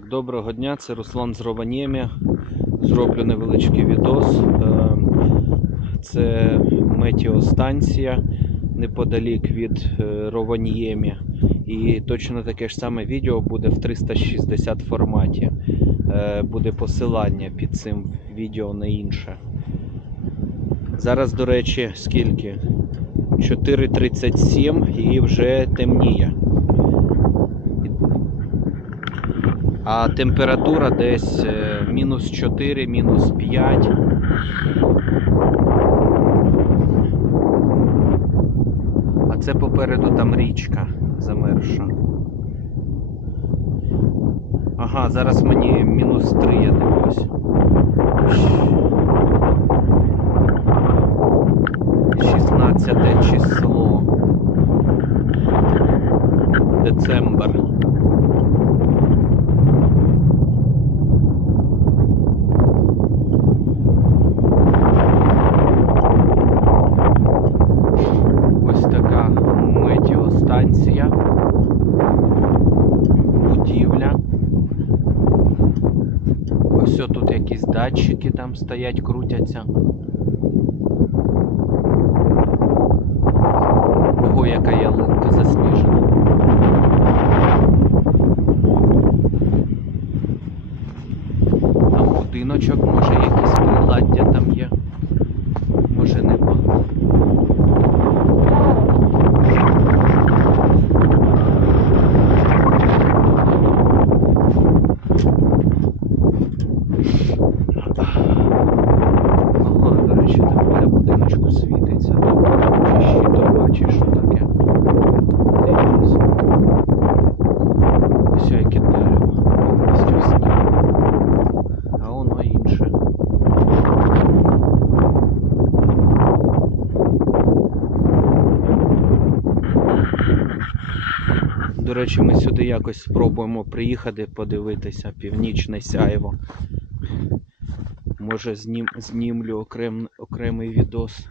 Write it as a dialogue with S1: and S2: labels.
S1: Так, доброго дня, це Руслан з Рованємі. Зроблю невеличкий відос. Е, Це метеостанція неподалік від е, Рованємі. І точно таке ж саме відео буде в 360 форматі. Е, Буде посилання під цим відео на інше. Зараз, до речі, скільки? 4.37 і вже темніє. А температура десь е, мінус 4, мінус 5. А це попереду там річка замерша. Ага, зараз мені мінус 3, я дивлюсь. Шістнадцяте число. Децембр. Ось така метеостанція. Будівля. Ось тут якісь датчики там стоять, крутяться. Ого, яка ялинка засніжена. Там будиночок, може якісь приладдя там є. Може нема. До там біля будиночку світиться. Чи щитова, чи що таке. Дивіться. Ось яке дерево. А воно інше. До речі, ми сюди якось спробуємо приїхати, подивитися північне сяйво. Може знім, знімлю окрем, окремий відос.